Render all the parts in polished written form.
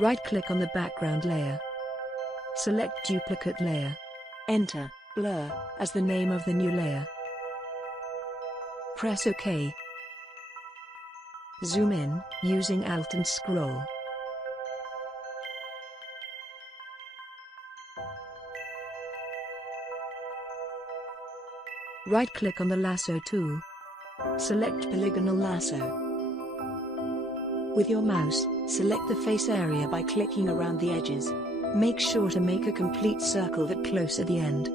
Right-click on the background layer. Select duplicate layer. Enter blur as the name of the new layer. Press OK. Zoom in using Alt and scroll. Right-click on the lasso tool. Select polygonal lasso. With your mouse, select the face area by clicking around the edges. Make sure to make a complete circle that close at the end.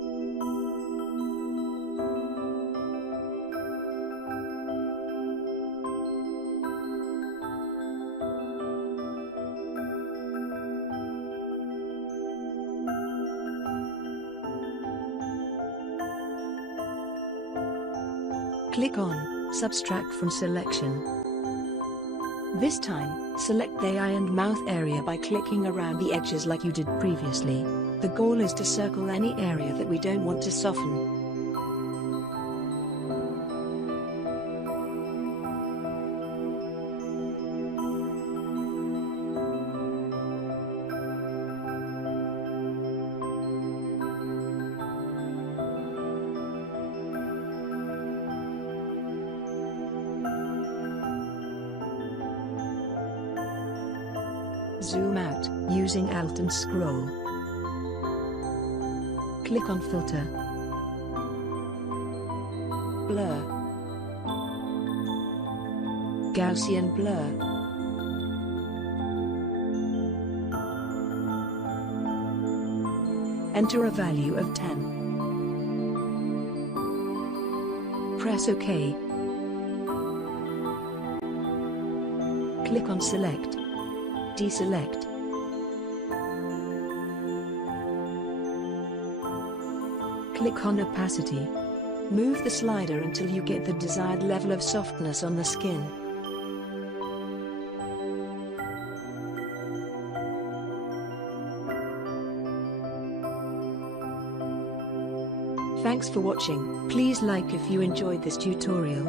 Click on Subtract from Selection. This time, select the eye and mouth area by clicking around the edges like you did previously. The goal is to circle any area that we don't want to soften. Zoom out using Alt and scroll. Click on Filter. Blur. Gaussian blur. Enter a value of 10. Press OK. Click on Select. Deselect. Click on Opacity. Move the slider until you get the desired level of softness on the skin. Thanks for watching. Please like if you enjoyed this tutorial.